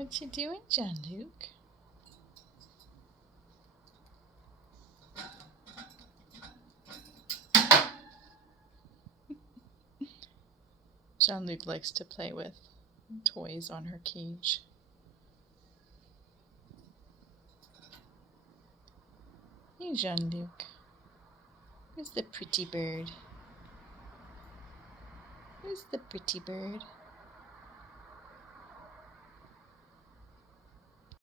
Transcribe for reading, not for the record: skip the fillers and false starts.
What you doing, Jean-Luc? Jean-Luc likes to play with toys on her cage. Hey, Jean-Luc. Where's the pretty bird? Where's the pretty bird?